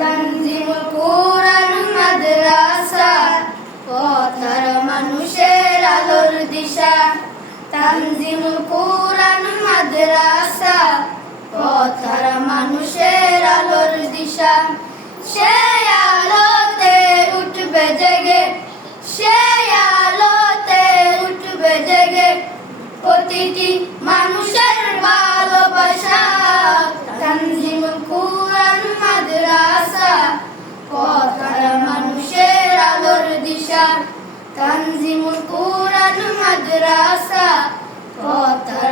তানজিম কোরআন মাদ্রাসা, পথর মানুষের আলোর দিশা। তানজিম কোরআন মাদ্রাসা, পথর মানুষের আলোর দিশা। সে আলোর তানজিমুল কোরআন মাদ্রাসা পথর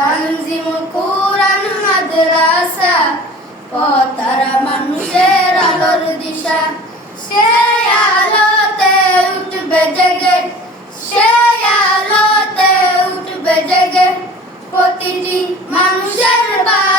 তানজিম কোরআন মাদ্রাসা, পতারা মানুষের আলোর দিশা। সে আলোতে উঠবে জেগে, সে আলোতে উঠবে জেগে। প্রতিটি মানুষের ভালোবাসা